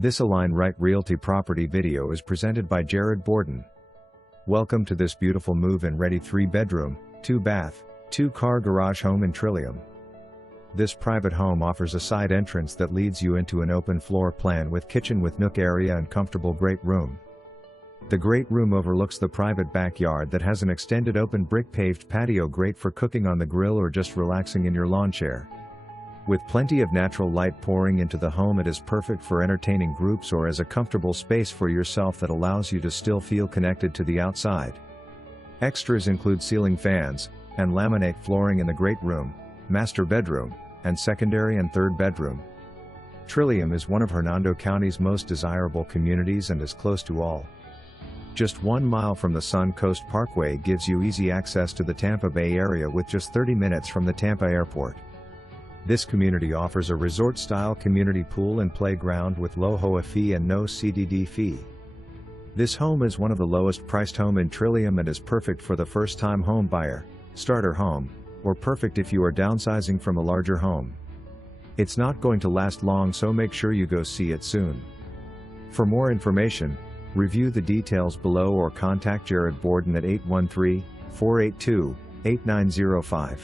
This Align Right Realty property video is presented by Jared Borden. Welcome to this beautiful move-in ready 3-bedroom, 2-bath, 2-car garage home in Trillium. This private home offers a side entrance that leads you into an open floor plan with kitchen with nook area and comfortable great room. The great room overlooks the private backyard that has an extended open brick paved patio great for cooking on the grill or just relaxing in your lawn chair. With plenty of natural light pouring into the home, it is perfect for entertaining groups or as a comfortable space for yourself that allows you to still feel connected to the outside. Extras include ceiling fans, and laminate flooring in the great room, master bedroom, and secondary and third bedroom. Trillium is one of Hernando County's most desirable communities and is close to all. Just 1 mile from the Sun Coast Parkway gives you easy access to the Tampa Bay area with just 30 minutes from the Tampa Airport. This community offers a resort-style community pool and playground with low HOA fee and no CDD fee. This home is one of the lowest priced home in Trillium and is perfect for the first-time home buyer, starter home, or perfect if you are downsizing from a larger home. It's not going to last long, so make sure you go see it soon. For more information, review the details below or contact Jared Borden at 813-482-8905.